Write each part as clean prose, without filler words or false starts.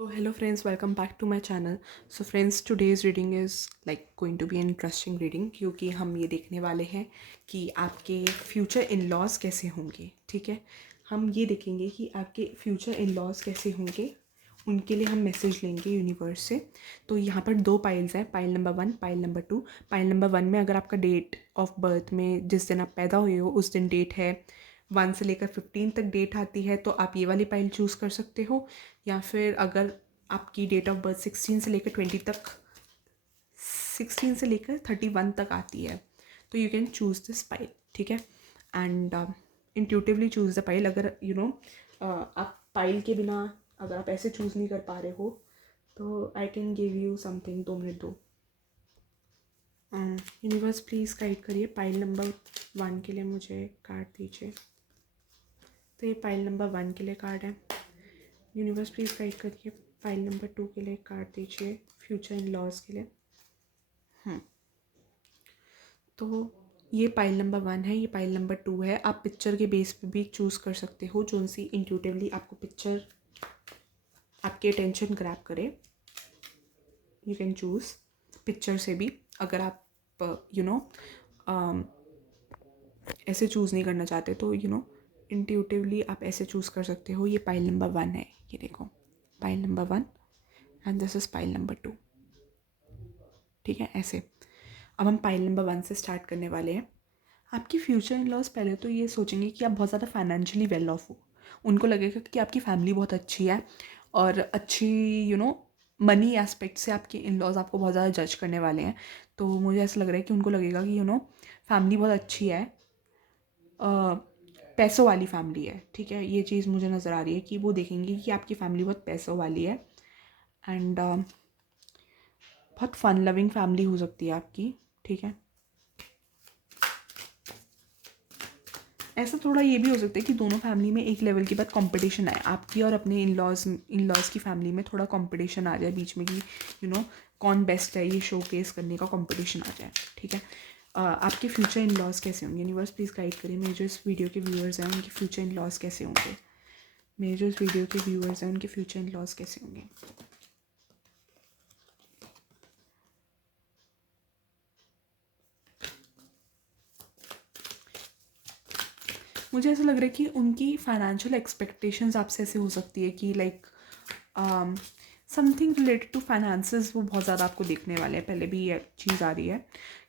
So hello friends, welcome back to my channel. So friends, today's reading is like going to be an interesting reading क्योंकि हम ये देखने वाले हैं कि आपके फ्यूचर इन लॉज कैसे होंगे. ठीक है, हम ये देखेंगे कि आपके फ्यूचर इन लॉज कैसे होंगे. उनके लिए हम मैसेज लेंगे यूनिवर्स से. तो यहाँ पर दो पाइल्स हैं, pile number 1, pile number 2. Pile number 1 में अगर आपका डेट ऑफ बर्थ में जिस दिन आप पैदा हुए हो उस दिन डेट है 1 से लेकर 15 तक डेट आती है तो आप ये वाली पाइल चूज़ कर सकते हो. या फिर अगर आपकी डेट ऑफ बर्थ 16 से लेकर 20 तक, 16 से लेकर 31 तक आती है तो you can choose this pile. ठीक है, and intuitively choose the pile. अगर आप पाइल के बिना अगर आप ऐसे चूज़ नहीं कर पा रहे हो तो I can give you something. 2 minute दो. यूनिवर्स प्लीज़ गाइड करिए. पाइल नंबर 1 के लिए मुझे कार्ड दीजिए. तो ये पाइल नंबर 1 के लिए कार्ड है. यूनिवर्स प्लीज़ गाइड करिए. पाइल नंबर 2 के लिए कार्ड दीजिए फ्यूचर इन लॉज के लिए. तो ये पाइल नंबर 1 है, ये पाइल नंबर 2 है. आप पिक्चर के बेस पे भी चूज़ कर सकते हो जोन सी इंट्यूटिवली आपको पिक्चर आपके अटेंशन ग्रैब करे. यू कैन चूज़ पिक्चर से भी. अगर आप ऐसे चूज़ नहीं करना चाहते तो इंट्यूटिवली आप ऐसे चूज़ कर सकते हो. ये पाइल नंबर 1 है, ये देखो pile number 1 and this is pile number 2. ठीक है, ऐसे. अब हम पाइल नंबर 1 से स्टार्ट करने वाले हैं. आपकी फ्यूचर इन लॉज पहले तो ये सोचेंगे कि आप बहुत ज़्यादा फाइनेंशियली वेल ऑफ हो. उनको लगेगा कि आपकी फैमिली बहुत अच्छी है और अच्छी मनी एस्पेक्ट से आपके इन लॉज आपको बहुत ज़्यादा जज करने वाले हैं. तो मुझे ऐसा लग रहा है कि उनको लगेगा कि फैमिली बहुत अच्छी है, पैसों वाली फैमिली है. ठीक है, ये चीज़ मुझे नज़र आ रही है कि वो देखेंगे कि आपकी फैमिली बहुत पैसों वाली है एंड बहुत फन लविंग फैमिली हो सकती है आपकी. ठीक है, ऐसा थोड़ा ये भी हो सकता है कि दोनों फैमिली में एक लेवल के बाद कंपटीशन आए. आपकी और अपने इन लॉज की फैमिली में थोड़ा कंपटीशन आ जाए बीच में कि कौन बेस्ट है, ये शो केस करने का कंपटीशन आ जाए. ठीक है, आपके फ्यूचर इन लॉज कैसे होंगे. यूनिवर्स प्लीज़ गाइड करिए. मेरे जो इस वीडियो के व्यूअर्स हैं उनके फ्यूचर इन लॉज कैसे होंगे. मेरे जो इस वीडियो के व्यूअर्स हैं उनके फ्यूचर इन लॉज कैसे होंगे. मुझे ऐसा लग रहा है कि उनकी फाइनेंशियल एक्सपेक्टेशंस आपसे ऐसे हो सकती है कि like something related to finances वो बहुत ज़्यादा आपको देखने वाले हैं. पहले भी ये चीज़ आ रही है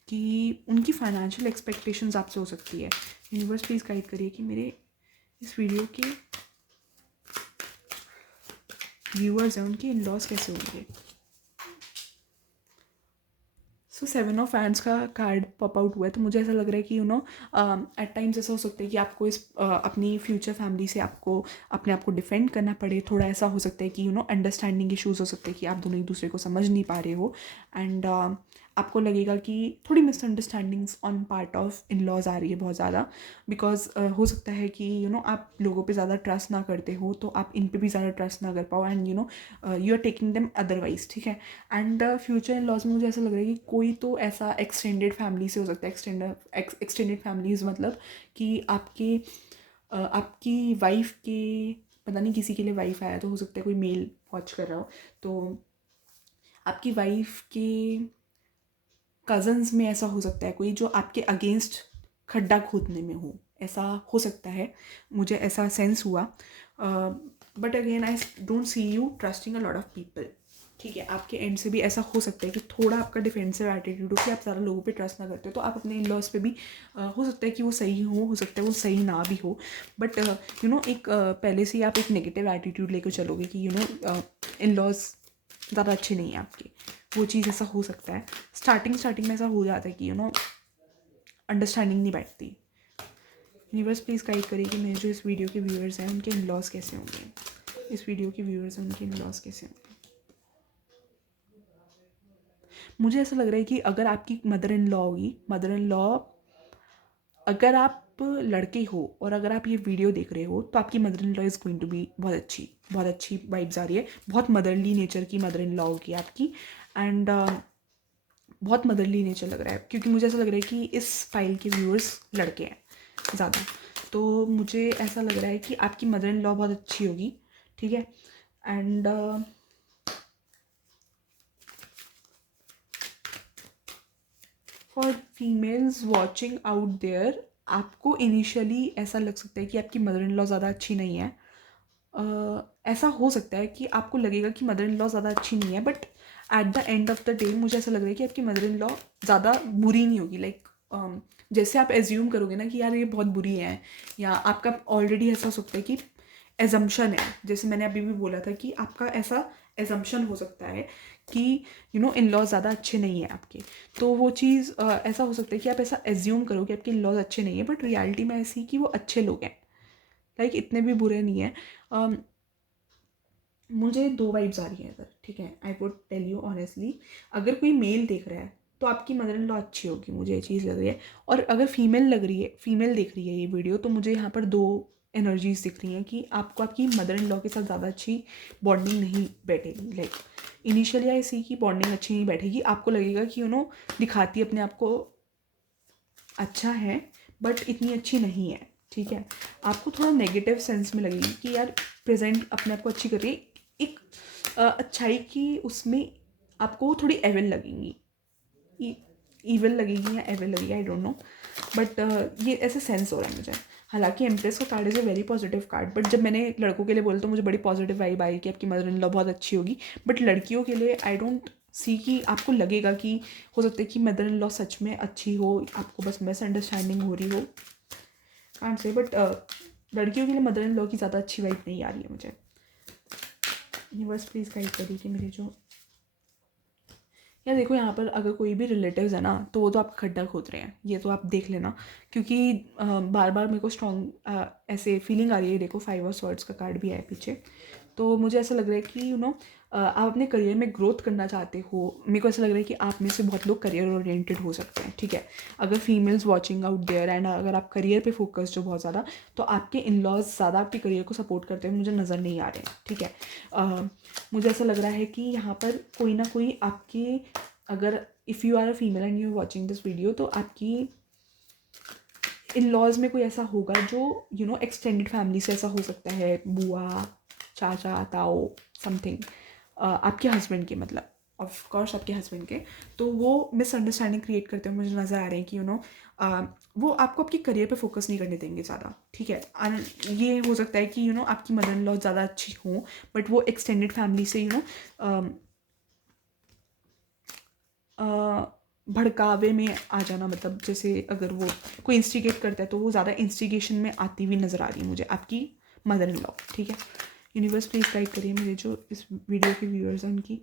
कि उनकी फाइनेंशियल एक्सपेक्टेशंस आपसे हो सकती है. यूनिवर्स प्लीज़ गाइड करिए कि मेरे इस वीडियो के व्यूअर्स हैं उनके इन लॉज कैसे होंगे. सो 7 ऑफ हैंड्स का कार्ड पॉप आउट हुआ है. तो मुझे ऐसा लग रहा है कि एट टाइम्स ऐसा हो सकता है कि आपको इस अपनी फ्यूचर फैमिली से आपको अपने आप को डिफेंड करना पड़े. थोड़ा ऐसा हो सकता है कि अंडरस्टैंडिंग इशूज़ हो सकते हैं कि आप दोनों एक दूसरे को समझ नहीं पा रहे हो एंड आपको लगेगा कि थोड़ी misunderstandings on part of in laws आ रही है बहुत ज़्यादा. बिकॉज हो सकता है कि आप लोगों पे ज़्यादा ट्रस्ट ना करते हो तो आप इन पे भी ज़्यादा ट्रस्ट ना कर पाओ and you are taking them otherwise. ठीक है, एंड फ्यूचर इन लॉज में मुझे ऐसा लग रहा है कि कोई तो ऐसा एक्सटेंडेड फैमिली से हो सकता है. एक्सटेंडेड फैमिलीज मतलब कि आपकी वाइफ के, पता नहीं किसी के लिए वाइफ आया तो हो सकता है कोई मेल वॉच कर रहा हो. तो आपकी वाइफ के कज़न्स में ऐसा हो सकता है कोई जो आपके अगेंस्ट खड्डा खोदने में हो. ऐसा हो सकता है, मुझे ऐसा सेंस हुआ. But again I don't see you trusting a lot of people. ठीक है, आपके एंड से भी ऐसा हो सकता है कि थोड़ा आपका डिफेंसिव एटीट्यूड हो कि आप ज़्यादा लोगों पे ट्रस्ट ना करते हो. तो आप अपने इन लॉज पे भी हो सकता है कि वो सही हो सकता है वो सही ना भी हो. बट एक पहले से ही आप एक नेगेटिव एटीट्यूड लेकर चलोगे कि इन लॉज ज़्यादा अच्छे नहीं है आपके. वो चीज़ ऐसा हो सकता है. स्टार्टिंग में ऐसा हो जाता है कि अंडरस्टैंडिंग नहीं बैठती. यूनिवर्स प्लीज़ गाइड करिए कि मेरे जो इस वीडियो के व्यूअर्स हैं उनके इन लॉज कैसे होंगे. इस वीडियो के व्यूअर्स हैं उनके इन लॉज कैसे होंगे. मुझे ऐसा लग रहा है कि अगर आपकी मदर इन लॉ होगी, मदर इन लॉ, अगर आप लड़के हो और अगर आप ये वीडियो देख रहे हो तो आपकी mother in law is going to be बहुत अच्छी वाइब्स आ रही है. बहुत मदरली नेचर की मदर इन लॉ होगी आपकी एंड बहुत मदरली नेचर लग रहा है क्योंकि मुझे ऐसा लग रहा है कि इस फाइल के व्यूअर्स लड़के हैं ज़्यादा. तो मुझे ऐसा लग रहा है कि आपकी मदर इन लॉ बहुत अच्छी होगी. ठीक है, and for females watching out there, आपको इनिशियली ऐसा लग सकता है कि आपकी मदर इन लॉ ज़्यादा अच्छी नहीं है। ऐसा हो सकता है कि आपको लगेगा कि मदर इन लॉ ज़्यादा अच्छी नहीं है, but at the end of the day मुझे ऐसा लग रहा है कि आपकी मदर इन लॉ ज़्यादा बुरी नहीं होगी। लाइक जैसे आप एज्यूम करोगे ना कि यार ये बहुत बुरी है, या आपका ऑलरेडी ऐसा हो सकता है कि एजम्पशन है, जैसे मैंने अभी भी बोला था कि आपका ऐसा एजम्पशन हो सकता है कि इन लॉज ज़्यादा अच्छे नहीं हैं आपके। तो वो चीज़ ऐसा हो सकता है कि आप ऐसा एज्यूम करो कि आपके इन लॉज अच्छे नहीं हैं, बट रियलिटी में ऐसी कि वो अच्छे लोग हैं, लाइक इतने भी बुरे नहीं हैं। मुझे दो वाइब्स आ रही हैं इधर, ठीक है। I would tell you honestly, अगर कोई मेल देख रहा है तो आपकी मदर इन लॉ अच्छी होगी, मुझे ये चीज़ लग रही है। और अगर फीमेल देख रही है ये वीडियो, तो मुझे यहाँ पर दो एनर्जीज दिख रही हैं कि आपको आपकी मदर इन लॉ के साथ ज़्यादा अच्छी बॉन्डिंग नहीं बैठेगी। लाइक इनिशियली आई सी की बॉन्डिंग अच्छी नहीं बैठेगी, आपको लगेगा कि दिखाती अपने आप को अच्छा है बट इतनी अच्छी नहीं है, ठीक है। आपको थोड़ा नेगेटिव सेंस में लगेगी कि यार प्रेजेंट अपने आप को अच्छी कर रही है, एक अच्छाई की उसमें आपको थोड़ी एवल लगेंगी, ईवल लगेगी या एवल लगेगी, आई डोंट नो, बट ये ऐसा सेंस हो रहा है मुझे। हालांकि एम्प्रेस का card is a very positive card, but जब मैंने लड़कों के लिए बोला तो मुझे बड़ी पॉजिटिव वाइब आई कि आपकी मदर इन लॉ बहुत अच्छी होगी। बट लड़कियों के लिए आई डोंट सी कि आपको लगेगा कि हो सकता है कि मदर इन लॉ सच में अच्छी हो, आपको बस मिसअंडरस्टैंडिंग हो रही हो, कांट से। बट लड़कियों के लिए मदर इन लॉ की ज़्यादा अच्छी वाइब नहीं आ रही है मुझे। यूनिवर्स प्लीज़ गाइड करिए कि मेरे जो यार देखो, यहाँ पर अगर कोई भी रिलेटिव्स है ना, तो वो तो आपका खड्डा खोद रहे हैं, ये तो आप देख लेना। क्योंकि बार बार मेरे को स्ट्रॉन्ग ऐसे फीलिंग आ रही है। देखो 5 ऑफ स्वॉर्ड्स का कार्ड भी है पीछे, तो मुझे ऐसा लग रहा है कि आप अपने करियर में ग्रोथ करना चाहते हो। मेरे को ऐसा लग रहा है कि आप में से बहुत लोग करियर ओरिएंटेड हो सकते हैं, ठीक है। अगर females watching out there and अगर आप करियर पे फोकस्ड हो बहुत ज़्यादा, तो आपके इन लॉज ज़्यादा आपके करियर को सपोर्ट करते हुए मुझे नज़र नहीं आ रहे हैं, ठीक है। मुझे ऐसा लग रहा है कि यहाँ पर कोई ना कोई आपके, अगर if you are a female and you watching this video, तो आपकी इन लॉज में कोई ऐसा होगा जो एक्सटेंडेड फैमिली से ऐसा हो सकता है, बुआ, चाचा, ताऊ, समथिंग, आपके हस्बैंड के, मतलब ऑफ कोर्स आपके हस्बैंड के। तो वो मिसअंडरस्टैंडिंग क्रिएट करते हुए मुझे नज़र आ रहे हैं कि वो आपको आपके करियर पे फोकस नहीं करने देंगे ज़्यादा, ठीक है। ये हो सकता है कि आपकी मदर इन लॉ ज़्यादा अच्छी हो, बट वो एक्सटेंडेड फैमिली से भड़कावे में आ जाना, मतलब जैसे अगर वो कोई इंस्टिगेट करता है तो वो ज़्यादा इंस्टिगेशन में आती हुई नज़र आ रही है मुझे आपकी मदर इन लॉ, ठीक है। यूनिवर्स प्लीज़ गाइड करिए मेरे जो इस वीडियो के व्यूअर्स हैं उनकी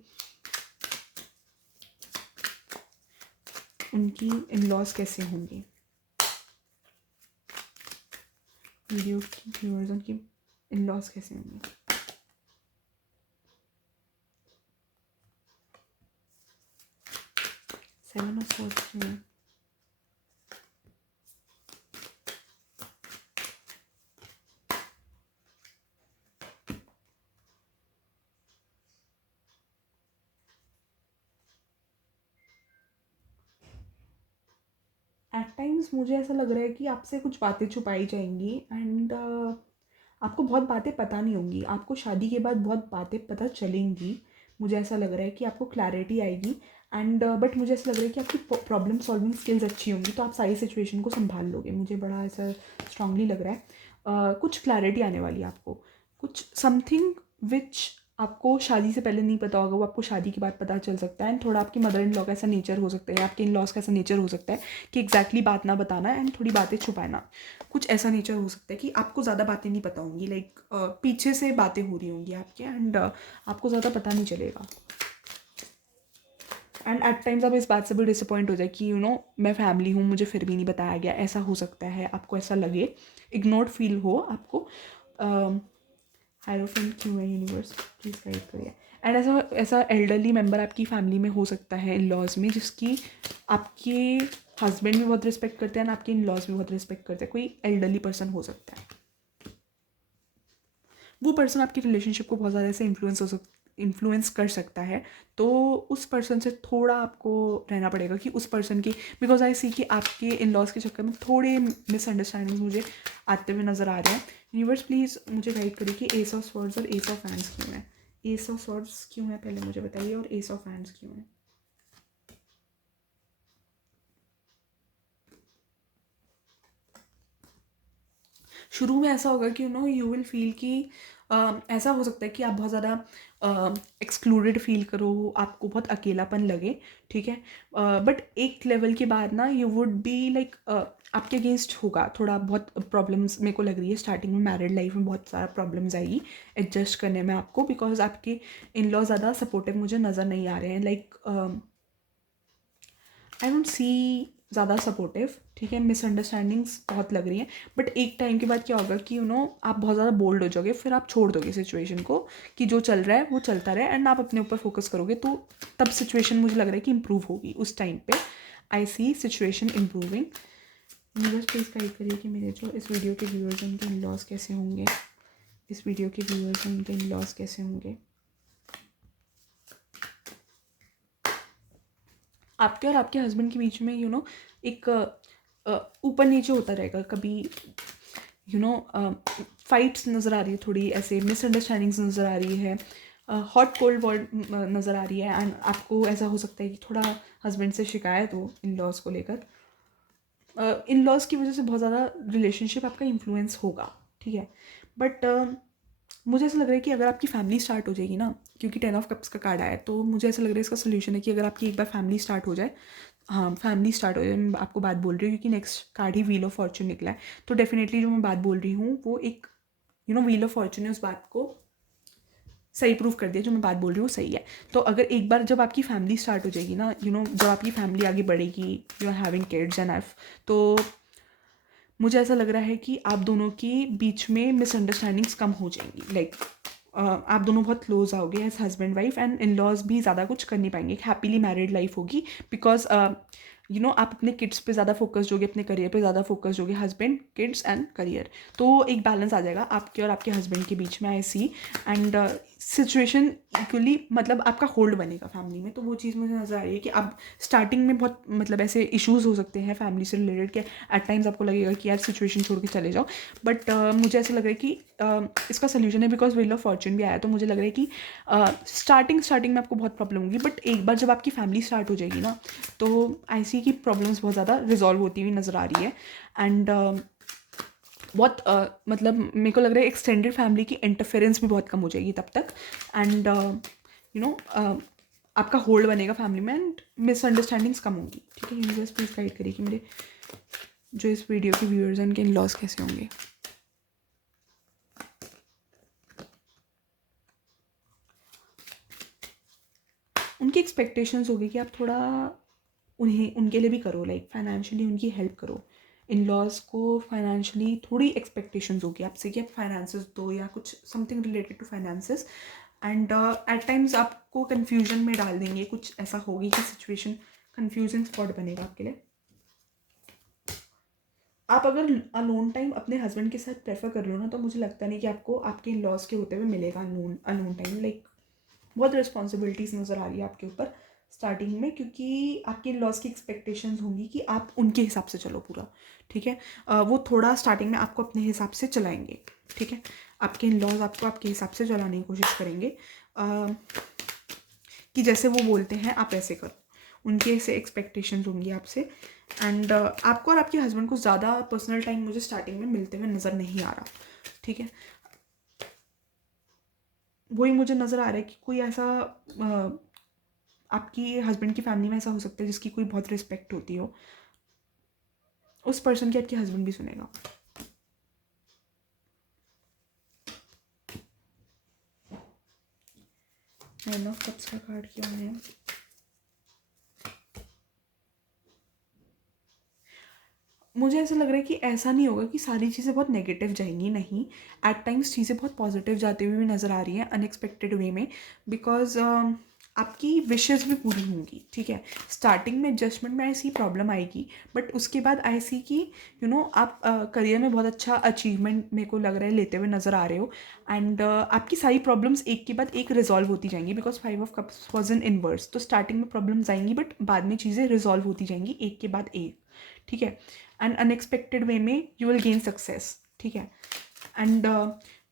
इन लॉज कैसे होंगे। वीडियो की व्यूअर्स उनकी इन लॉज कैसे होंगे। सेवन ऑफ स्वॉर्ड्स में एट टाइम्स मुझे ऐसा लग रहा है कि आपसे कुछ बातें छुपाई जाएंगी एंड आपको बहुत बातें पता नहीं होंगी, आपको शादी के बाद बहुत बातें पता चलेंगी। मुझे ऐसा लग रहा है कि आपको क्लैरिटी आएगी एंड बट मुझे ऐसा लग रहा है कि आपकी प्रॉब्लम सॉल्विंग स्किल्स अच्छी होंगी, तो आप सारी सिचुएशन को संभाल लोगे। मुझे बड़ा ऐसा स्ट्रांगली लग रहा है। कुछ क्लैरिटी आने वाली है आपको, कुछ समथिंग विच आपको शादी से पहले नहीं पता होगा, वो आपको शादी के बाद पता चल सकता है। एंड थोड़ा आपकी मदर इन लॉ का ऐसा नेचर हो सकता है, आपके इन लॉज का ऐसा नेचर हो सकता है कि एग्जैक्टली बात ना बताना एंड थोड़ी बातें छुपाना। कुछ ऐसा नेचर हो सकता है कि आपको ज़्यादा बातें नहीं पता होंगी, लाइक पीछे से बातें हो रही होंगी आपके एंड आपको ज़्यादा पता नहीं चलेगा। एंड एट टाइम्स आप इस बात से भी डिसअपॉइंट हो जाए कि मैं फैमिली हूँ, मुझे फिर भी नहीं बताया गया, ऐसा हो सकता है। आपको ऐसा लगे, इग्नोर्ड फील हो आपको। हायरोफेंट क्यों है यूनिवर्स प्लीज गाइड करिए। एंड ऐसा एल्डरली मेंबर आपकी फैमिली में हो सकता है इन लॉज में, जिसकी आपके हस्बैंड भी बहुत रिस्पेक्ट करते हैं एंड आपके इन लॉज भी बहुत रिस्पेक्ट करते हैं। कोई एल्डरली पर्सन हो सकता है, वो पर्सन आपकी रिलेशनशिप को बहुत ज़्यादा ऐसे इन्फ्लुएंस कर सकता है। तो उस पर्सन से थोड़ा आपको रहना पड़ेगा कि उस पर्सन की, बिकॉज आई सी कि आपके इन लॉज के चक्कर में थोड़े मिसअंडरस्टैंडिंग मुझे आते हुए नज़र आ रहे हैं। यूनिवर्स प्लीज़ मुझे गाइड करिए कि एस ऑफ स्वॉर्ड्स और एस ऑफ हैंड्स क्यों है। एस ऑफ स्वॉर्ड्स क्यों है पहले मुझे बताइए, और एस ऑफ हैंड्स क्यों है। शुरू में ऐसा होगा कि यू विल फील कि ऐसा हो सकता है कि आप बहुत ज़्यादा एक्सक्लूडेड फील करो, आपको बहुत अकेलापन लगे, ठीक है। बट एक लेवल के बाद ना यू वुड बी लाइक आपके अगेंस्ट होगा थोड़ा बहुत प्रॉब्लम्स। मेरे को लग रही है स्टार्टिंग में मैरिड लाइफ में बहुत सारा प्रॉब्लम्स आएगी एडजस्ट करने में आपको, बिकॉज आपके इन लॉ ज़्यादा सपोर्टिव मुझे नज़र नहीं आ रहे हैं। लाइक आई डोंट सी ज़्यादा सपोर्टिव, ठीक है। मिसअंडरस्टैंडिंग्स बहुत लग रही हैं। बट एक टाइम के बाद क्या होगा कि आप बहुत ज़्यादा बोल्ड हो जाओगे, फिर आप छोड़ दोगे सिचुएशन को कि जो चल रहा है वो चलता रहे, एंड आप अपने ऊपर फोकस करोगे, तो तब सिचुएशन मुझे लग रहा है कि इम्प्रूव होगी उस टाइम पे। आई सी सिचुएशन इम्प्रूविंग। मुझे प्लीज़ गाइड करिए कि मेरे जो इस वीडियो के व्यूअर्स हैं उनके इन लॉज कैसे होंगे, इस वीडियो के व्यूअर्स हैं उनके इन लॉज कैसे होंगे। आपके और आपके हस्बैंड के बीच में एक ऊपर नीचे होता रहेगा, कभी फाइट्स नज़र आ रही है, थोड़ी ऐसे मिसअंडरस्टैंडिंग्स नज़र आ रही है, हॉट कोल्ड वर्ड नज़र आ रही है, एंड आपको ऐसा हो सकता है कि थोड़ा हस्बैंड से शिकायत हो इन लॉज को लेकर। इन लॉज की वजह से बहुत ज़्यादा रिलेशनशिप आपका इन्फ्लुएंस होगा, ठीक है। बट मुझे ऐसा लग रहा है कि अगर आपकी फैमिली स्टार्ट हो जाएगी ना, क्योंकि 10 ऑफ कप्स का कार्ड आया है, तो मुझे ऐसा लग रहा है इसका सोल्यूशन है कि अगर आपकी एक बार फैमिली स्टार्ट हो जाए, हाँ फैमिली स्टार्ट हो जाए, मैं आपको बात बोल रही हूँ क्योंकि next card he wheel of Fortune निकला है, तो डेफिनेटली जो मैं बात बोल रही हूँ वो एक व्हील ऑफ फॉर्चून ने उस बात को सही प्रूव कर दिया, जो मैं बात बोल रही हूँ सही है। तो अगर एक बार जब आपकी फैमिली स्टार्ट हो जाएगी ना, जब आपकी फैमिली आगे बढ़ेगी, you are having kids and F, तो मुझे ऐसा लग रहा है कि आप दोनों के बीच में मिसअंडरस्टैंडिंग्स कम हो जाएंगी। लाइक आप दोनों बहुत क्लोज आओगे as husband wife, and in laws भी ज़्यादा कुछ कर नहीं पाएंगे, एक हैप्पीली मैरिड लाइफ होगी। बिकॉज आप अपने किड्स पे ज़्यादा फोकस दोगे, अपने करियर पे ज़्यादा फोकस दोगे, हस्बैंड किड्स एंड करियर, तो एक बैलेंस आ जाएगा आपके और आपके हस्बैंड के बीच में, आई सी। एंड सिचुएशन इक्वली मतलब आपका होल्ड बनेगा फैमिली में, तो वो चीज़ मुझे नज़र आ रही है कि अब स्टार्टिंग में बहुत मतलब ऐसे इश्यूज़ हो सकते हैं फैमिली से रिलेटेड, कि एट टाइम्स आपको लगेगा कि यार सिचुएशन छोड़ के चले जाओ। बट मुझे ऐसा लग रहा है कि इसका सोल्यूशन है, बिकॉज व्हील ऑफ फॉर्चून भी आया, तो मुझे लग रहा है कि स्टार्टिंग में आपको बहुत प्रॉब्लम होगी, बट एक बार जब आपकी फैमिली स्टार्ट हो जाएगी ना, तो आई सी की प्रॉब्लम्स बहुत ज़्यादा रिजॉल्व होती हुई नज़र आ रही है। एंड बहुत मतलब मेरे को लग रहा है एक्सटेंडेड फैमिली की इंटरफेरेंस भी बहुत कम हो जाएगी तब तक, एंड आपका होल्ड बनेगा फैमिली में, एंड मिसअंडरस्टैंडिंग्स कम होंगी, ठीक है। यूनिवर्स प्लीज गाइड करिए कि मेरे जो इस वीडियो के व्यूअर्स हैं उनके इन लॉस कैसे होंगे। उनकी एक्सपेक्टेशंस होगी कि आप थोड़ा उनके लिए भी करो, लाइक फाइनेंशियली उनकी हेल्प करो। इन लॉज को फाइनेंशियली थोड़ी एक्सपेक्टेशंस होगी आपसे कि आप फाइनेंसेस दो या कुछ something related to finances, and at times आपको कन्फ्यूजन में डाल देंगे, कुछ ऐसा होगी कि सिचुएशन कन्फ्यूजन स्पॉट बनेगा आपके लिए। आप अगर अलोन टाइम अपने हस्बैंड के साथ प्रेफर कर रहे हो ना, तो मुझे लगता नहीं कि आपको आपके इन लॉज के होते हुए मिलेगा अलोन टाइम। लाइक बहुत रिस्पॉन्सिबिलिटीज़ नज़र आ रही है आपके ऊपर स्टार्टिंग में, क्योंकि आपके इन लॉज की एक्सपेक्टेशंस होंगी कि आप उनके हिसाब से चलो पूरा, ठीक है। वो थोड़ा स्टार्टिंग में आपको अपने हिसाब से चलाएंगे, ठीक है। आपके इन लॉज आपको आपके हिसाब से चलाने की कोशिश करेंगे, कि जैसे वो बोलते हैं आप ऐसे करो, उनके ऐसे एक्सपेक्टेशंस होंगी आपसे। एंड आपको और आपके हस्बैंड को ज़्यादा पर्सनल टाइम मुझे स्टार्टिंग में मिलते हुए नज़र नहीं आ रहा, ठीक है। वही मुझे नज़र आ रहा है कि कोई ऐसा आपकी हस्बैंड की फैमिली में ऐसा हो सकता है जिसकी कोई बहुत रिस्पेक्ट होती हो, उस पर्सन की आपके हस्बैंड भी सुनेगा। नाइन ऑफ कप्स का कार्ड क्यों है? मुझे ऐसा लग रहा है कि ऐसा नहीं होगा कि सारी चीज़ें बहुत नेगेटिव जाएंगी, नहीं। एट टाइम्स चीज़ें बहुत पॉजिटिव जाते हुए भी नज़र आ रही हैं अनएक्सपेक्टेड वे में, बिकॉज आपकी विशेज़ भी पूरी होंगी, ठीक है। स्टार्टिंग में एडजस्टमेंट में ऐसी प्रॉब्लम आएगी, बट उसके बाद ऐसी कि आप करियर में बहुत अच्छा अचीवमेंट मेरे को लग रहा है लेते हुए नज़र आ रहे हो, एंड आपकी सारी प्रॉब्लम्स एक के बाद एक रिजॉल्व होती जाएंगी, because 5 of cups was in inverse, तो स्टार्टिंग में प्रॉब्लम्स आएंगी बट बाद में चीज़ें रिजॉल्व होती जाएंगी एक के बाद एक, ठीक है। एंड अनएक्सपेक्टेड वे में यू विल गेन सक्सेस, ठीक है। एंड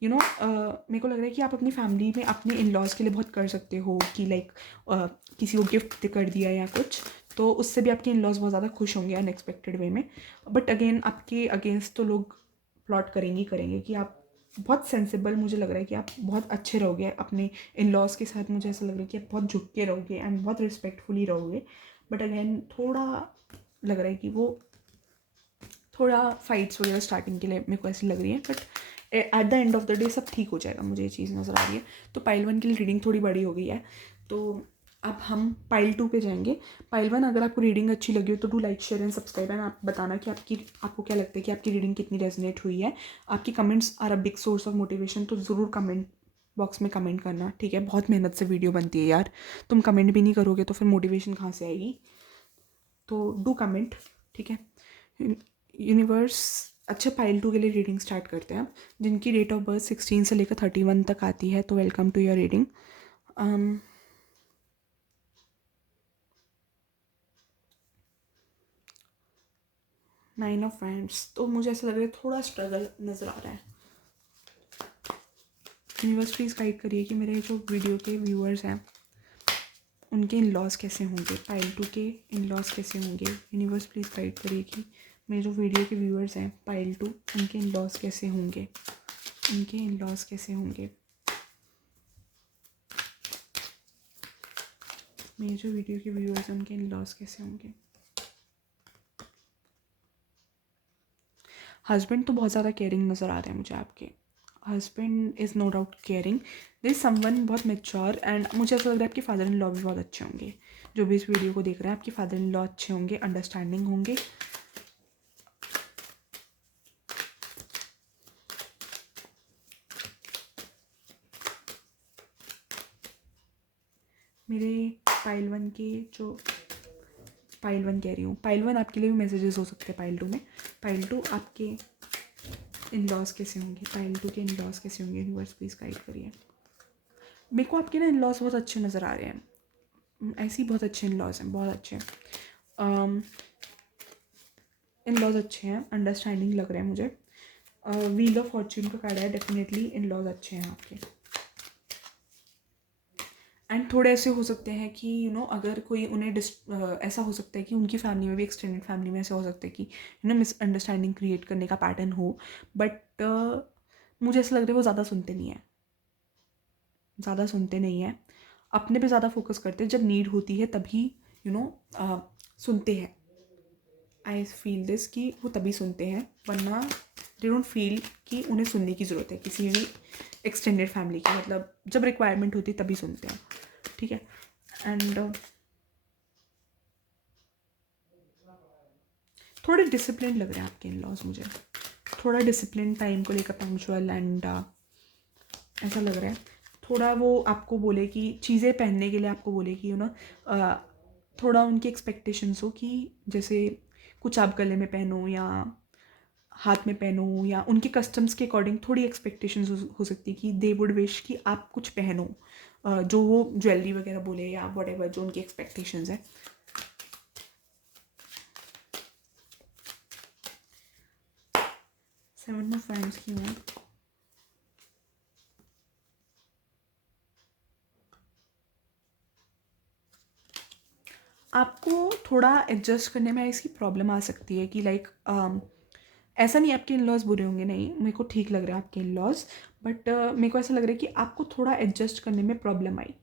मेरे को लग रहा है कि आप अपनी फैमिली में अपने इन लॉज के लिए बहुत कर सकते हो, कि लाइक किसी को गिफ्ट कर दिया या कुछ, तो उससे भी आपके इन लॉज बहुत ज़्यादा खुश होंगे अनएक्सपेक्टेड वे में। बट अगेन आपके अगेंस्ट तो लोग प्लॉट करेंगे करेंगे कि आप बहुत सेंसिबल, मुझे लग रहा है कि आप बहुत अच्छे रहोगे अपने इन लॉज के साथ। मुझे ऐसा लग रहा है कि आप बहुत झुक के रहोगे एंड बहुत रिस्पेक्टफुली रहोगे। बट अगेन थोड़ा लग रहा है कि वो थोड़ा फाइट्स वगैरह स्टार्टिंग के लिए मेरे को ऐसी लग रही है, but at the end of the day सब ठीक हो जाएगा, मुझे ये चीज़ नज़र आ रही है। तो पाइल 1 के लिए रीडिंग थोड़ी बड़ी हो गई है, तो अब हम पाइल 2 पे जाएंगे। पाइल 1, अगर आपको रीडिंग अच्छी लगी हो तो do like share and subscribe and आप बताना कि आपको क्या लगता है कि आपकी रीडिंग कितनी रेजोनेट हुई है। आपकी comments are a big source of motivation, तो ज़रूर कमेंट बॉक्स में कमेंट करना, ठीक है। बहुत मेहनत से वीडियो बनती है यार, तुम कमेंट भी नहीं करोगे तो फिर मोटिवेशन कहाँ से आएगी। तो डू कमेंट, ठीक है। यूनिवर्स, अच्छा पाइल 2 के लिए रीडिंग स्टार्ट करते हैं अब। जिनकी डेट ऑफ बर्थ 16 से लेकर 31 तक आती है, तो welcome to your reading. 9 of friends, तो मुझे ऐसा लग रहा है थोड़ा स्ट्रगल नज़र आ रहा है। यूनिवर्स प्लीज़ गाइड करिए कि मेरे जो वीडियो के व्यूअर्स हैं उनके इन लॉज कैसे होंगे, पाइल 2 के इन लॉज कैसे होंगे। यूनिवर्स प्लीज़ गाइड करिए कि मेरे जो वीडियो के व्यूअर्स हैं पाइल 2, उनके इन लॉज कैसे होंगे, उनके इन लॉज कैसे होंगे। मेरे जो वीडियो के व्यूअर्स हैं उनके इन लॉज कैसे होंगे। हस्बैंड तो बहुत ज़्यादा केयरिंग नज़र आ रहे हैं मुझे आपके। Husband is no doubt caring, this someone बहुत मेच्योर, एंड मुझे ऐसा लग रहा है आपके फादर इन लॉ भी बहुत अच्छे होंगे। जो भी इस वीडियो को देख रहे हैं, आपके फादर इन लॉ अच्छे होंगे, अंडरस्टैंडिंग होंगे। मेरे पाइल 1 के जो पाइल 1 कह रही हूँ, पाइल 1 आपके लिए भी मैसेजेस हो सकते हैं पाइल 2 में। पाइल 2 आपके इन लॉज कैसे होंगे, पाइल 2 के इन लॉज कैसे होंगे। यूनिवर्स प्लीज़ गाइड करिए। मेरे को आपके ना इन लॉज बहुत अच्छे नज़र आ रहे हैं, ऐसे ही बहुत अच्छे इन लॉज हैं, बहुत अच्छे। इन लॉज अच्छे हैं, अंडरस्टैंडिंग लग रहे हैं मुझे। व्हील ऑफ फॉर्च्यून का कार्ड है, डेफिनेटली इन लॉज अच्छे हैं आपके। एंड थोड़े ऐसे हो सकते हैं कि अगर कोई उन्हें ऐसा हो सकता है कि उनकी फैमिली में भी, एक्सटेंडेड फैमिली में ऐसा हो सकता है कि मिसअंडरस्टैंडिंग क्रिएट करने का पैटर्न हो। बट मुझे ऐसा लग रहा है वो ज़्यादा सुनते नहीं हैं, ज़्यादा सुनते नहीं हैं, अपने पे ज़्यादा फोकस करते हैं। जब नीड होती है तभी सुनते हैं। आई फील दिस कि वो तभी सुनते हैं, वरना दे डोंट फील कि उन्हें सुनने की ज़रूरत है किसी भी एक्सटेंडेड फैमिली की। मतलब जब रिक्वायरमेंट होती है तभी सुनते हैं, ठीक है। एंड थोड़े डिसिप्लिन लग रहे हैं आपके इन लॉज मुझे, थोड़ा डिसिप्लिन, टाइम को लेकर पंक्चुअल, एंड ऐसा लग रहा है थोड़ा वो आपको बोले कि चीज़ें पहनने के लिए आपको बोले कि थोड़ा उनकी एक्सपेक्टेशंस हो कि जैसे कुछ आप गले में पहनो या हाथ में पहनो, या उनके कस्टम्स के अकॉर्डिंग थोड़ी एक्सपेक्टेशंस हो सकती है कि दे वुड विश कि आप कुछ पहनो, जो वो ज्वेलरी वगैरह बोले या व्हाटएवर जो उनकी एक्सपेक्टेशंस है। सेवन ऑफ फ्रेंड्स क्यों है। आपको थोड़ा एडजस्ट करने में ऐसी प्रॉब्लम आ सकती है कि लाइक ऐसा नहीं आपके इन लॉज बुरे होंगे, नहीं, मेरे को ठीक लग रहा है आपके इन लॉज, बट मेरे को ऐसा लग रहा है कि आपको थोड़ा एडजस्ट करने में प्रॉब्लम आई।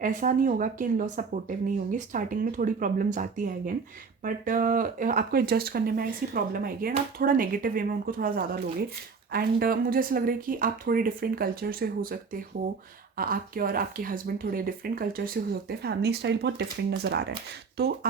ऐसा नहीं होगा कि इन लॉज सपोर्टिव नहीं होंगे, स्टार्टिंग में थोड़ी प्रॉब्लम्स आती है अगेन, बट आपको एडजस्ट करने में ऐसी प्रॉब्लम आएगी एंड आप थोड़ा नेगेटिव वे में उनको थोड़ा ज़्यादा लोगे। एंड मुझे ऐसा लग रहा है कि आप थोड़े डिफरेंट कल्चर से हो सकते हो, आपके और आपके हस्बैंड थोड़े डिफरेंट कल्चर से हो सकते हैं, फैमिली स्टाइल बहुत डिफरेंट नज़र आ रहा है। तो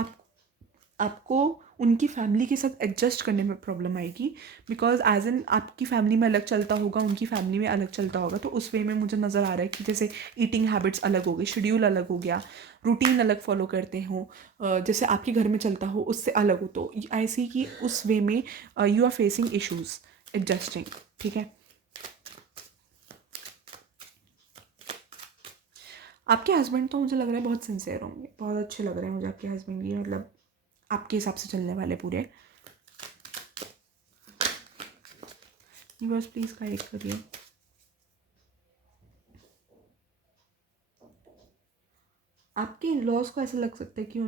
आपको उनकी फैमिली के साथ एडजस्ट करने में प्रॉब्लम आएगी, बिकॉज एज एन आपकी फैमिली में अलग चलता होगा, उनकी फैमिली में अलग चलता होगा, तो उस वे में मुझे नज़र आ रहा है कि जैसे ईटिंग हैबिट्स अलग हो गई, शेड्यूल अलग हो गया, रूटीन अलग फॉलो करते हो, जैसे आपके घर में चलता हो उससे अलग हो, तो ऐसी कि उस वे में you are facing issues adjusting, ठीक है। आपके हस्बैंड तो मुझे लग रहा है बहुत सिंसियर होंगे, बहुत अच्छे लग रहे हैं मुझे आपके हस्बैंड भी, मतलब आपके हिसाब से चलने वाले पूरे। बस प्लीज़ गाइड करिए। आपके इन लॉज को ऐसा लग सकता है कि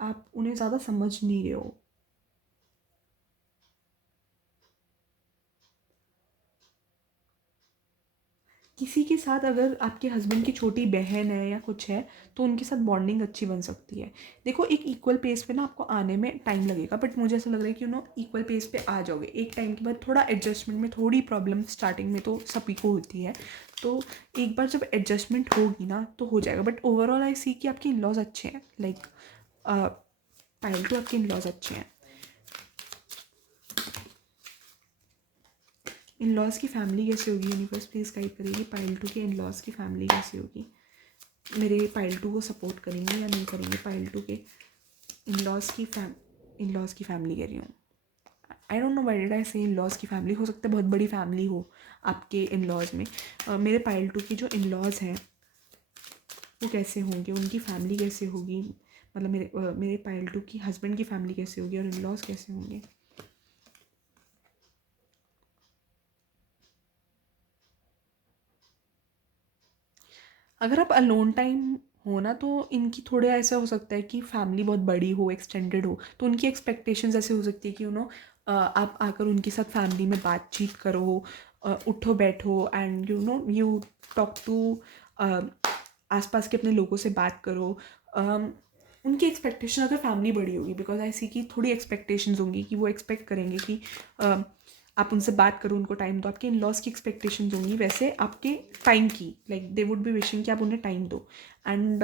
आप उन्हें ज़्यादा समझ नहीं रहे हो। किसी के साथ अगर आपके हस्बैंड की छोटी बहन है या कुछ है तो उनके साथ बॉन्डिंग अच्छी बन सकती है। देखो एक इक्वल पेस पे ना आपको आने में टाइम लगेगा, बट मुझे ऐसा लग रहा है कि इक्वल पेस पे आ जाओगे। एक टाइम के बाद थोड़ा एडजस्टमेंट में थोड़ी प्रॉब्लम स्टार्टिंग में तो सभी को होती है, तो एक बार जब एडजस्टमेंट होगी ना तो हो जाएगा। बट ओवरऑल आई सी कि आपके इन लॉज अच्छे हैं, लाइक पायल टू आपके इन लॉज अच्छे हैं। इन लॉज की फैमिली कैसी होगी, यूनिवर्स प्लीज गाइड करेगी पायल टू के इन लॉज की फैमिली कैसी होगी। मेरे पायल टू को सपोर्ट करेंगे या नहीं करेंगे, पायल टू के इन लॉज की फैमिली कह रही हूँ। I don't know why did I से इन लॉज की फैमिली। हो सकता है बहुत बड़ी फैमिली हो आपके इन लॉज में। मेरे पायल टू के जो इन लॉज हैं वो कैसे होंगे, उनकी फैमिली कैसे होगी, मतलब मेरे पायल टू की हस्बैंड की फैमिली कैसे होगी और इन लॉज कैसे होंगे। अगर आप अलोन टाइम हो ना तो इनकी थोड़े ऐसा हो सकता है कि फैमिली बहुत बड़ी हो, एक्सटेंडेड हो, तो उनकी एक्सपेक्टेशंस ऐसे हो सकती है कि आप आकर उनके साथ फैमिली में बातचीत करो, उठो बैठो एंड यू टॉक टू आसपास के अपने लोगों से बात करो। उनकी एक्सपेक्टेशन अगर फैमिली बड़ी होगी, बिकॉज आई सी की थोड़ी एक्सपेक्टेशंस होंगी कि वो एक्सपेक्ट करेंगे कि आप उनसे बात करो, उनको टाइम दो। आपके इन लॉज की एक्सपेक्टेशंस होंगी वैसे आपके टाइम की, like they would be wishing कि आप उन्हें टाइम दो। एंड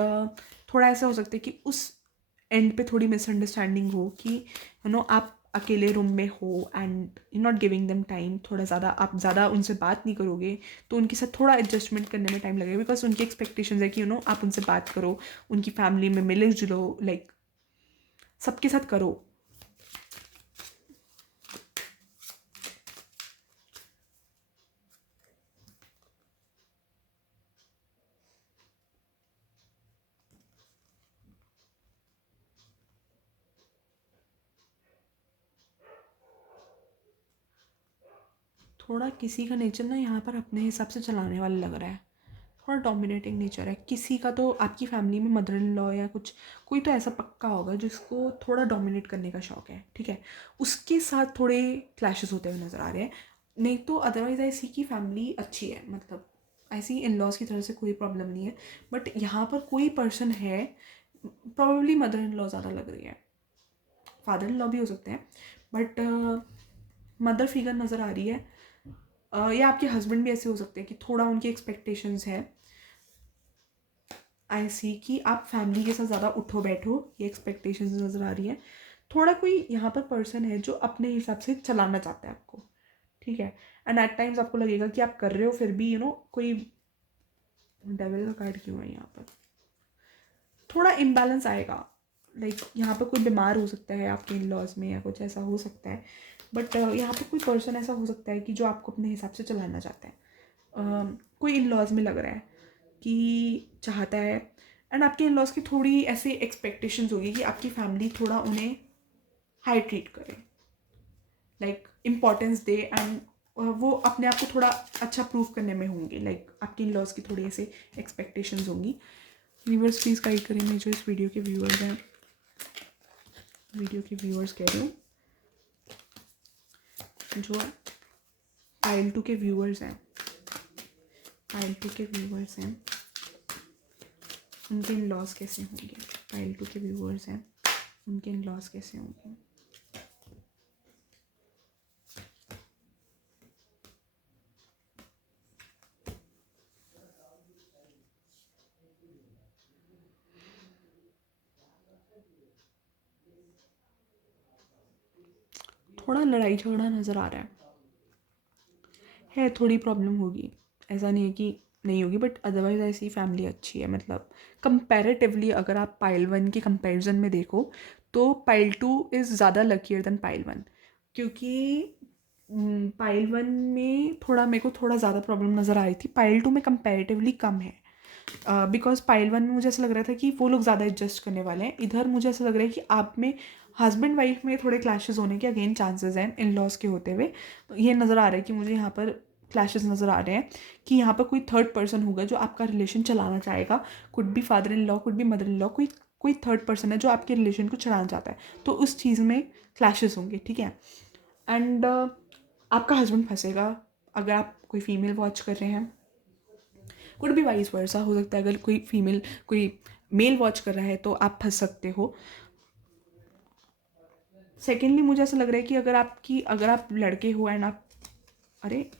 थोड़ा ऐसा हो सकता है कि उस एंड पे थोड़ी मिसअंडरस्टैंडिंग हो कि आप अकेले रूम में हो and you not giving them time. थोड़ा ज़्यादा आप ज़्यादा उनसे बात नहीं करोगे तो उनके साथ थोड़ा एडजस्टमेंट करने में टाइम लगेगा, बिकॉज उनकी एक्सपेक्टेशंस है कि आप उनसे बात करो, उनकी फैमिली में मिले जुलो, लाइक सबके साथ करो। थोड़ा किसी का नेचर ना यहाँ पर अपने हिसाब से चलाने वाला लग रहा है, थोड़ा डोमिनेटिंग नेचर है किसी का। तो आपकी फैमिली में मदर इन लॉ या कुछ कोई तो ऐसा पक्का होगा जिसको थोड़ा डोमिनेट करने का शौक है, ठीक है, उसके साथ थोड़े क्लैशेस होते हुए नज़र आ रहे हैं। नहीं तो अदरवाइज ऐसी की फैमिली अच्छी है, मतलब ऐसी इन लॉज की तरफ से कोई प्रॉब्लम नहीं है। बट यहाँ पर कोई पर्सन है, प्रॉबेबली मदर इन लॉ ज़्यादा लग रही है, फादर इन लॉ भी हो सकते हैं, बट मदर फिगर नज़र आ रही है। या आपके हस्बैंड भी ऐसे हो सकते हैं कि थोड़ा उनकी एक्सपेक्टेशंस है। आई सी कि आप फैमिली के साथ ज़्यादा उठो बैठो, ये एक्सपेक्टेशंस नज़र आ रही है। थोड़ा कोई यहाँ पर पर्सन है जो अपने हिसाब से चलाना चाहता है आपको, ठीक है। एंड एट टाइम्स आपको लगेगा कि आप कर रहे हो फिर भी कोई डेविल का कार्ड क्यों है यहाँ पर, थोड़ा इम्बैलेंस आएगा। लाइक यहाँ पर कोई बीमार हो सकता है आपके इन लॉज में या कुछ ऐसा हो सकता है। बट यहाँ पर कोई पर्सन ऐसा हो सकता है कि जो आपको अपने हिसाब से चलाना चाहता है। कोई इन लॉज में लग रहा है कि चाहता है। एंड आपके इन लॉज की थोड़ी ऐसे एक्सपेक्टेशंस होगी कि आपकी फैमिली थोड़ा उन्हें हाई ट्रीट करे, लाइक इम्पोर्टेंस दे, एंड वो अपने आप को थोड़ा अच्छा प्रूव करने में होंगे। लाइक आपके इन लॉज की थोड़ी ऐसे एक्सपेक्टेशंस होंगी। यूनिवर्स प्लीज़ गाइड करें मैं जो इस वीडियो के व्यूअर्स हैं, वीडियो के व्यूअर्स कह रही हूँ, जो पायल टू के व्यूअर्स हैं, पायल टू के व्यूअर्स हैं, उनके इन लॉज कैसे होंगे। पायल टू के व्यूअर्स हैं, उनके इन लॉज कैसे होंगे। थोड़ा लड़ाई झगड़ा नज़र आ रहा है, थोड़ी प्रॉब्लम होगी, ऐसा नहीं है कि नहीं होगी, बट अदरवाइज ऐसी फैमिली अच्छी है। मतलब कंपैरेटिवली अगर आप पाइल वन के कंपैरिजन में देखो तो पाइल टू इज़ ज़्यादा लकीयर देन पाइल वन, क्योंकि पाइल वन में थोड़ा मेरे को थोड़ा ज़्यादा प्रॉब्लम नज़र आ रही थी, पाइल टू में कंपैरेटिवली कम है। बिकॉज पाइल वन में मुझे ऐसा लग रहा था कि वो लोग ज़्यादा एडजस्ट करने वाले हैं, इधर मुझे ऐसा लग रहा है कि आप में हस्बैंड वाइफ में थोड़े क्लैशेस होने के अगेन चांसेस हैं इन लॉज के होते हुए। तो ये नज़र आ रहा है कि मुझे यहाँ पर क्लैशेस नज़र आ रहे हैं कि यहाँ पर कोई थर्ड पर्सन होगा जो आपका रिलेशन चलाना चाहेगा। Could be father in law, could be mother in law, कोई कोई थर्ड पर्सन है जो आपके रिलेशन को चलाना चाहता है, तो उस चीज़ में क्लैशेस होंगे, ठीक है। एंड आपका हस्बैंड फंसेगा अगर आप कोई फीमेल वॉच कर रहे हैं, कुड भी वाइस वर्सा हो सकता है। अगर कोई मेल वॉच कर रहा है तो आप फंस सकते हो। सेकेंडली मुझे ऐसा लग रहा है कि अगर आप लड़के हो एंड आप अरे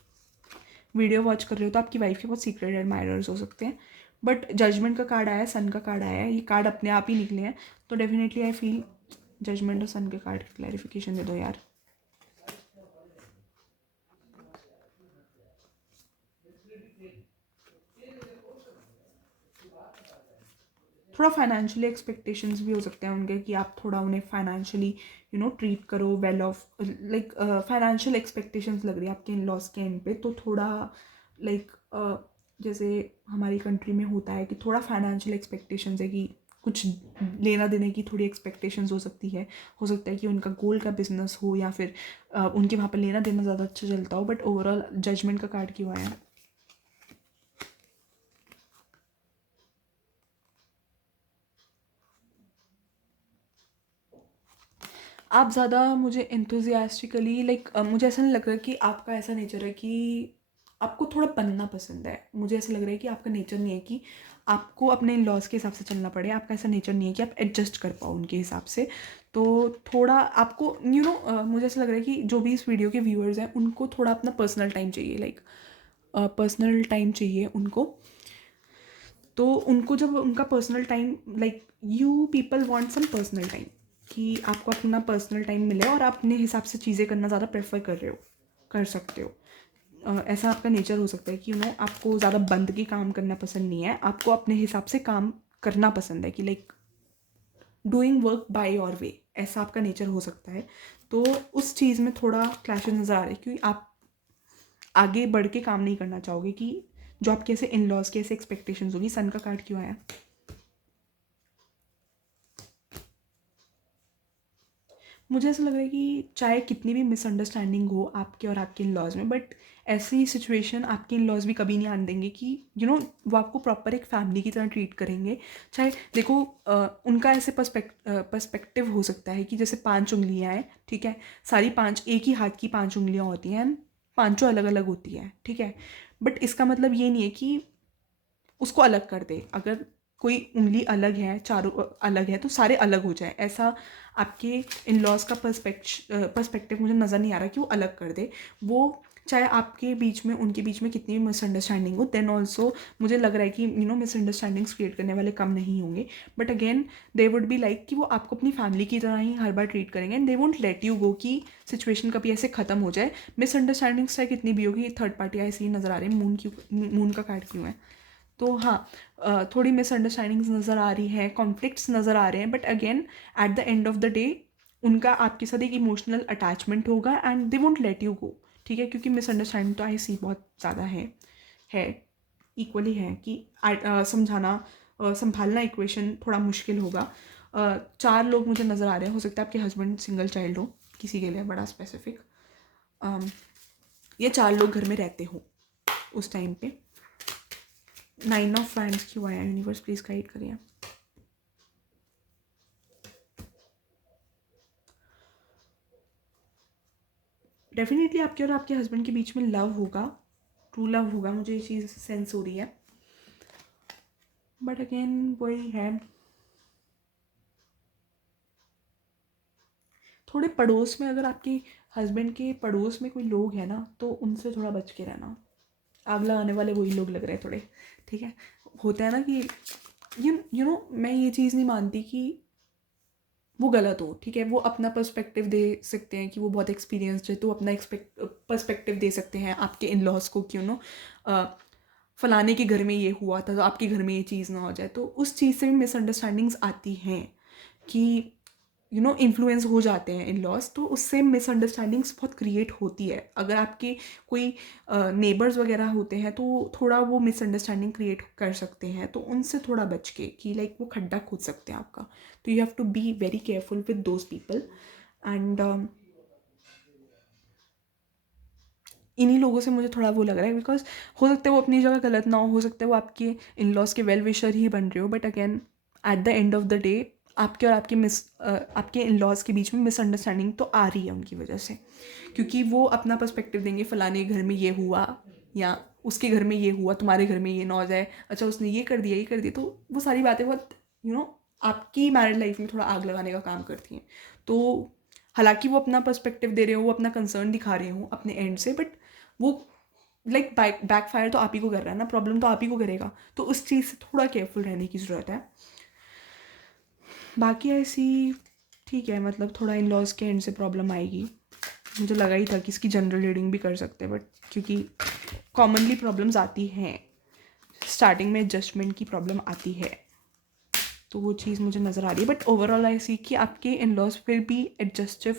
वीडियो वॉच कर रहे हो तो आपकी वाइफ के बहुत सीक्रेट एडमायरर्स हो सकते हैं। बट जजमेंट का कार्ड आया है, सन का कार्ड आया है, ये कार्ड अपने आप ही निकले हैं। तो डेफिनेटली आई फील जजमेंट और सन के कार्ड की क्लैरिफिकेशन दे दो यार। थोड़ा फाइनेंशियली एक्सपेक्टेशंस भी हो सकते हैं उनके कि आप थोड़ा उन्हें फाइनेंशियली ट्रीट करो well of, like financial expectations लग रही है आपके इन लॉस के एंड पे। तो थोड़ा लाइक जैसे हमारी कंट्री में होता है कि थोड़ा फाइनेंशियल एक्सपेक्टेशंस है कि कुछ लेना देने की थोड़ी एक्सपेक्टेशंस हो सकती है। हो सकता है कि उनका गोल्ड का बिजनेस हो या फिर उनके वहाँ पर लेना देना ज़्यादा अच्छा चलता हो। बट ओवरऑल जजमेंट का कार्ड क्यों आया? आप ज़्यादा मुझे एंथुजियास्टिकली लाइक मुझे ऐसा नहीं लग रहा कि आपका ऐसा नेचर है कि आपको थोड़ा बनना पसंद है। मुझे ऐसा लग रहा है कि आपका नेचर नहीं है कि आपको अपने लॉज के हिसाब से चलना पड़े। आपका ऐसा नेचर नहीं है कि आप एडजस्ट कर पाओ उनके हिसाब से। तो थोड़ा आपको मुझे ऐसा लग रहा है कि जो भी इस वीडियो के व्यूअर्स हैं उनको थोड़ा अपना पर्सनल टाइम चाहिए, लाइक पर्सनल टाइम चाहिए उनको। तो उनको जब उनका personal time, like you people want some personal time, कि आपको अपना पर्सनल टाइम मिले और आप अपने हिसाब से चीज़ें करना ज़्यादा प्रेफर कर सकते हो। ऐसा आपका नेचर हो सकता है कि आपको ज़्यादा बंद के काम करना पसंद नहीं है। आपको अपने हिसाब से काम करना पसंद है कि like doing work by your way, ऐसा आपका नेचर हो सकता है। तो उस चीज़ में थोड़ा क्लैशेस नज़र आ रहे हैं क्योंकि आप आगे बढ़ के काम नहीं करना चाहोगे कि जो आपके ऐसे इन लॉज की ऐसे एक्सपेक्टेशंस होगी। सन का कार्ड क्यों आया? मुझे ऐसा लग रहा है कि चाहे कितनी भी मिसअंडरस्टैंडिंग हो आपके और आपके इन लॉज में, बट ऐसी सिचुएशन आपके इन लॉज भी कभी नहीं आने देंगे कि वो आपको प्रॉपर एक फैमिली की तरह ट्रीट करेंगे। चाहे देखो उनका ऐसे पर्सपेक्टिव हो सकता है कि जैसे 5 उंगलियां हैं, ठीक है, सारी 5 एक ही हाथ की 5 उंगलियां होती हैं, पांचों अलग अलग होती हैं, ठीक है। बट इसका मतलब ये नहीं है कि उसको अलग कर दे। अगर कोई उंगली अलग है, चारों अलग है, तो सारे अलग हो जाए, ऐसा आपके इन लॉज का पर्सपेक्टिव मुझे नज़र नहीं आ रहा कि वो अलग कर दे। वो चाहे आपके बीच में उनके बीच में कितनी भी मिसअंडरस्टैंडिंग हो, देन ऑल्सो मुझे लग रहा है कि मिसअंडरस्टैंडिंग्स क्रिएट करने वाले कम नहीं होंगे। But again they would be like कि वो आपको अपनी फैमिली की तरह ही हर बार ट्रीट करेंगे and they won't let you go कि सिचुएशन कभी ऐसे ख़त्म हो जाए। मिसअंडरस्टैंडिंग्स चाहे कितनी भी होगी, थर्ड पार्टी ऐसे ही नज़र आ रही है। मून का कार्ड क्यों है? तो हाँ, थोड़ी मिसअंडरस्टैंडिंग्स नज़र आ रही हैं, कॉन्फ्लिक्ट्स नज़र आ रहे हैं। But again at the end of the day उनका आपके साथ एक इमोशनल अटैचमेंट होगा and they won't let you go, ठीक है। क्योंकि मिसअंडरस्टैंडिंग तो आई सी बहुत ज़्यादा है इक्वली है कि समझाना संभालना इक्वेशन थोड़ा मुश्किल होगा। 4 लोग मुझे नज़र आ रहे हैं। हो सकता है आपके हस्बैंड सिंगल चाइल्ड हो, किसी के लिए बड़ा स्पेसिफिक। ये 4 लोग घर में रहते हो उस टाइम पे। 9 ऑफ वैंड्स क्यों आया? यूनिवर्स प्लीज गाइड करिए। डेफिनेटली आपके और आपके हस्बैंड के बीच में लव होगा, ट्रू लव होगा, मुझे ये चीज़ सेंस हो रही है। बट अगेन वही है, थोड़े पड़ोस में, अगर आपके हस्बैंड के पड़ोस में कोई लोग हैं ना तो उनसे थोड़ा बच के रहना। आग लगाने वाले वही लोग लग रहे हैं थोड़े, ठीक है। होता है ना कि मैं ये चीज़ नहीं मानती कि वो गलत हो, ठीक है। वो अपना पर्सपेक्टिव दे सकते हैं कि वो बहुत एक्सपीरियंस्ड है, तो अपना पर्सपेक्टिव दे सकते हैं आपके इन लॉज को कि फलाने के घर में ये हुआ था तो आपके घर में ये चीज़ ना हो जाए। तो उस चीज़ से भी मिसअंडरस्टैंडिंग्स आती हैं कि इन्फ्लुएंस हो जाते हैं इन लॉज, तो उससे मिसअंडरस्टैंडिंग्स बहुत क्रिएट होती है। अगर आपके कोई नेबर्स वगैरह होते हैं तो थोड़ा वो मिसअंडरस्टैंडिंग क्रिएट कर सकते हैं, तो उनसे थोड़ा बच के कि लाइक वो खड्डा खोद सकते हैं आपका। तो you have to be very careful with those people and इन्हीं लोगों से मुझे थोड़ा वो लग रहा है। बिकॉज हो सकता है वो अपनी जगह गलत ना हो सकता है वो आपके इन लॉज के वेल विशर ही बन रहे हो। But again at the end of the day आपके और आपके इन लॉज के बीच में मिसअंडरस्टैंडिंग तो आ रही है उनकी वजह से, क्योंकि वो अपना पर्सपेक्टिव देंगे फलाने घर में ये हुआ या उसके घर में ये हुआ, तुम्हारे घर में ये नॉज है, अच्छा उसने ये कर दिया, तो वो सारी बातें बहुत आपकी मैरिड लाइफ में थोड़ा आग लगाने का काम करती हैं। तो हालांकि वो अपना पर्सपेक्टिव दे रहे हो, वो अपना कंसर्न दिखा रहे हो अपने एंड से, बट वो बैकफायर तो आप ही को कर रहा है ना, प्रॉब्लम तो आप ही को करेगा। तो उस चीज़ से थोड़ा केयरफुल रहने की ज़रूरत है। बाकी ऐसी ठीक है, मतलब थोड़ा इन लॉज के एंड से प्रॉब्लम आएगी। मुझे लगा ही था कि इसकी जनरल रीडिंग भी कर सकते हैं, बट क्योंकि कॉमनली प्रॉब्लम्स आती हैं, स्टार्टिंग में एडजस्टमेंट की प्रॉब्लम आती है, तो वो चीज़ मुझे नज़र आ रही है। बट ओवरऑल आई सी कि आपके इन लॉज फिर भी एडजस्टिंग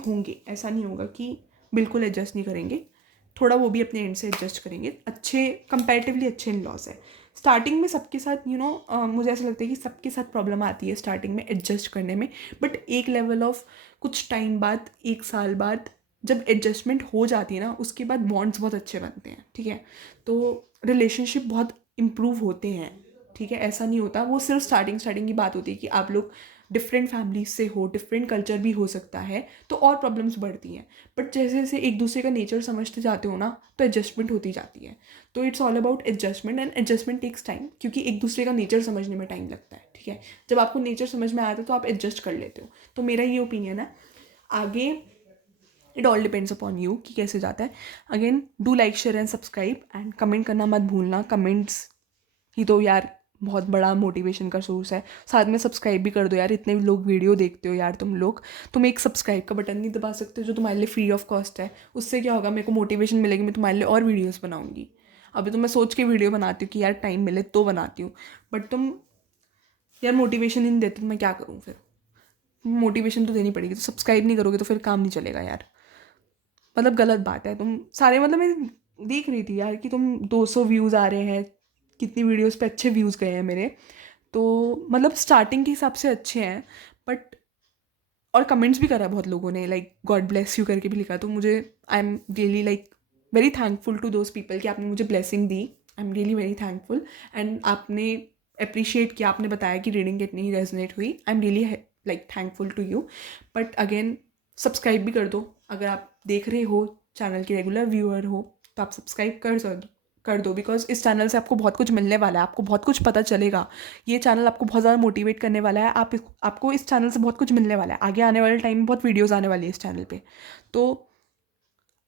होंगे। ऐसा नहीं होगा कि बिल्कुल एडजस्ट नहीं करेंगे, थोड़ा वो भी अपने एंड से एडजस्ट करेंगे। अच्छे, कंपैरेटिवली अच्छे इन लॉज है। स्टार्टिंग में सबके साथ मुझे ऐसा लगता है कि सबके साथ प्रॉब्लम आती है स्टार्टिंग में एडजस्ट करने में, बट एक लेवल ऑफ कुछ टाइम बाद, 1 साल बाद जब एडजस्टमेंट हो जाती है ना, उसके बाद बॉन्ड्स बहुत अच्छे बनते हैं, ठीक है। तो रिलेशनशिप बहुत इम्प्रूव होते हैं, ठीक है। ऐसा नहीं होता, वो सिर्फ स्टार्टिंग की बात होती है कि आप लोग डिफरेंट फैमिलीज से हो, डिफरेंट कल्चर भी हो सकता है, तो और प्रॉब्लम्स बढ़ती हैं। बट जैसे जैसे एक दूसरे का नेचर समझते जाते हो ना, तो एडजस्टमेंट होती जाती है। तो it's all about adjustment, and adjustment takes time, क्योंकि एक दूसरे का नेचर समझने में टाइम लगता है, ठीक है। जब आपको नेचर समझ में आता है तो आप एडजस्ट कर लेते हो। तो मेरा ये ओपिनियन है। आगे it all depends upon you कि कैसे जाता है। Again do like, share and subscribe, and comment करना मत भूलना। कमेंट्स ही तो यार बहुत बड़ा मोटिवेशन का सोर्स है। साथ में सब्सक्राइब भी कर दो यार, इतने लोग वीडियो देखते हो यार तुम एक सब्सक्राइब का बटन नहीं दबा सकते जो तुम्हारे लिए फ्री ऑफ कॉस्ट है? उससे क्या होगा, मेरे को मोटिवेशन मिलेगी, मैं तुम्हारे लिए और वीडियोस बनाऊंगी। अभी तो मैं सोच के वीडियो बनाती हूँ कि यार टाइम मिले तो बनाती हूँ, बट तुम यार मोटिवेशन ही नहीं देते तो मैं क्या करूँ फिर? मोटिवेशन तो देनी पड़ेगी। तो सब्सक्राइब नहीं करोगे तो फिर काम नहीं चलेगा यार। मतलब गलत बात है। तुम सारे, मतलब मैं देख रही थी यार कि तुम 200 व्यूज़ आ रहे हैं, कितनी वीडियोस पे अच्छे व्यूज़ गए हैं मेरे, तो मतलब स्टार्टिंग के हिसाब से अच्छे हैं। बट और कमेंट्स भी करा बहुत लोगों ने, लाइक गॉड ब्लेस यू करके भी लिखा। तो मुझे I am really like very thankful to those people कि आपने मुझे ब्लेसिंग दी। I am really very thankful, and आपने अप्रिशिएट किया, आपने बताया कि रीडिंग कितनी ही रेजोनेट हुई। I am really like thankful to you. But again subscribe भी कर दो, अगर आप देख रहे हो, चैनल के रेगुलर व्यूअर हो, तो आप सब्सक्राइब कर दो, बिकॉज इस चैनल से आपको बहुत कुछ मिलने वाला है, आपको बहुत कुछ पता चलेगा। ये चैनल आपको बहुत ज़्यादा मोटिवेट करने वाला है। आपको इस चैनल से बहुत कुछ मिलने वाला है। आगे आने वाले टाइम में बहुत वीडियोस आने वाली है इस चैनल पे। तो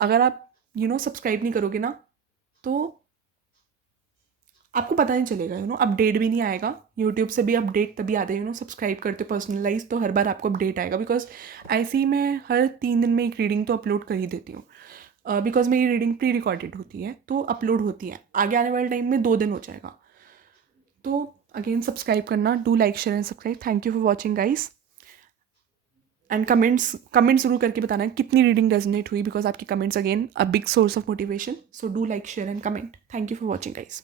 अगर आप सब्सक्राइब नहीं करोगे ना, तो आपको पता नहीं चलेगा, अपडेट भी नहीं आएगा। यूट्यूब से भी अपडेट तभी आते हैं, सब्सक्राइब करते हो पर्सनलाइज, तो हर बार आपको अपडेट आएगा। बिकॉज ऐसे ही मैं हर 3 दिन में एक रीडिंग तो अपलोड कर ही देती हूँ, बिकॉज मेरी रीडिंग प्री रिकॉर्डेड होती है, तो अपलोड होती है। आगे आने वाले टाइम में 2 दिन हो जाएगा। तो अगेन सब्सक्राइब करना, do like, share and subscribe. Thank you for watching guys, and comments जरूर करके बताना कितनी रीडिंग रेजोनेट हुई, बिकॉज आपकी comments again a big source of motivation. So do like, share and comment. Thank you for watching guys.